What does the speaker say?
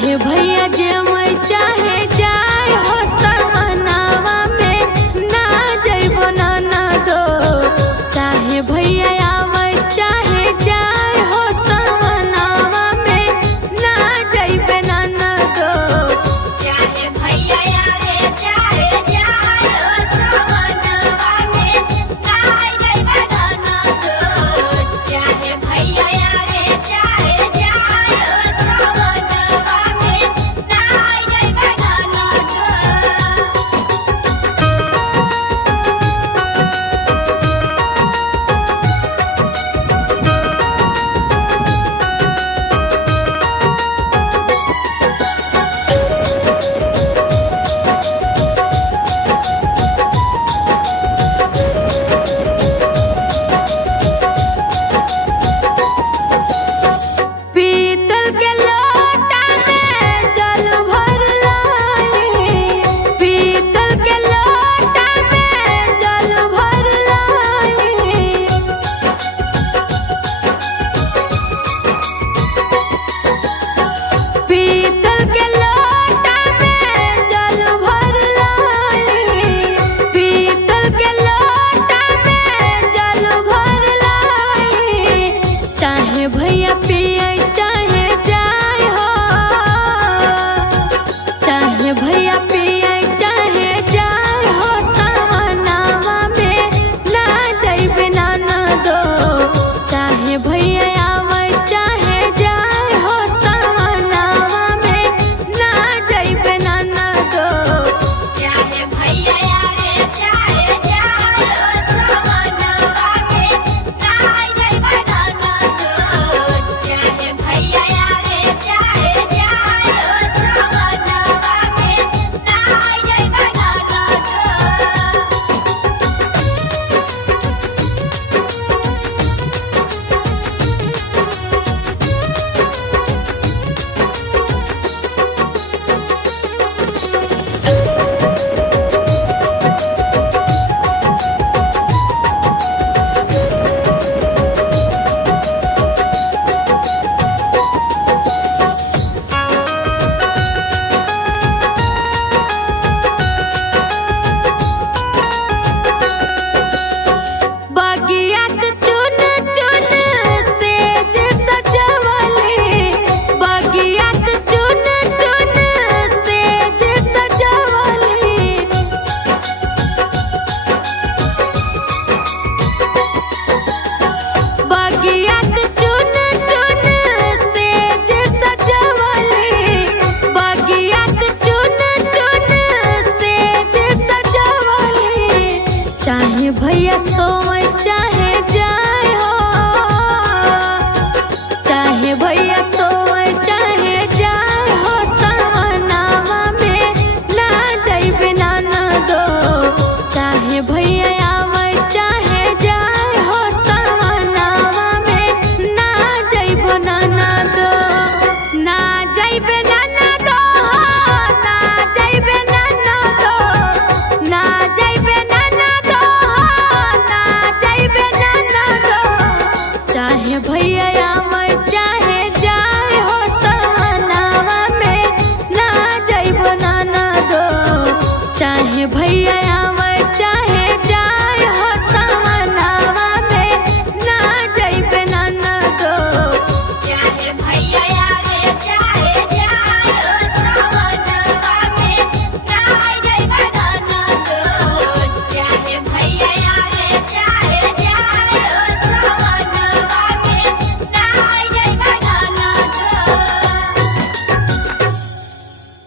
चाहे भैया जे मैं चाहे जाए हो समनावा में ना जइबो ना दो। चाहे भैया आवे चाहे जाए हो समनावा में ना जइबे ना दो। चाहे भैया आवे चाहे जाए हो समनवा में ना जइबे ना दो। चाहे भैया आवे चाहे जाए हो समनवा में ना जइबे ना दो। पीतल के लोटा में जल भर लाई। पीतल के लोटा में जल भर लाई। पीतल के लोटा में जल भर लाई। पीतल के लोटा में जल भर लाई। चाहे भैया पिए चाहे जाए हो। चाहे भैया पिए चाहे जाए हो समनावा में ना जइबे ना दो। चाहे भैया आवे चाहे जाए हो समनावा में ना जइबे ना दो। चाहे भैया आवे चाहे जाए हो समनवा में ना जइबे ना दो। चाहे भैया आवे चाहे जाए हो समनवा में ना जइबे ना दो। बगिया से चुन चुन सेज सजवली। बगिया से चुन चुन सेज सजवली। बगिया से चुन चुन सेज सजवली। बगिया से चुन चुन सेज सजवली। चाहे भैया सोए चाहे जाए हो। चाहे भैया सोए चाहे जाए हो समनावा में ना जइबे ना दो। चाहे भैया आवे चाहे जाए हो समनावा में ना जइबो ना दो। ना जइबे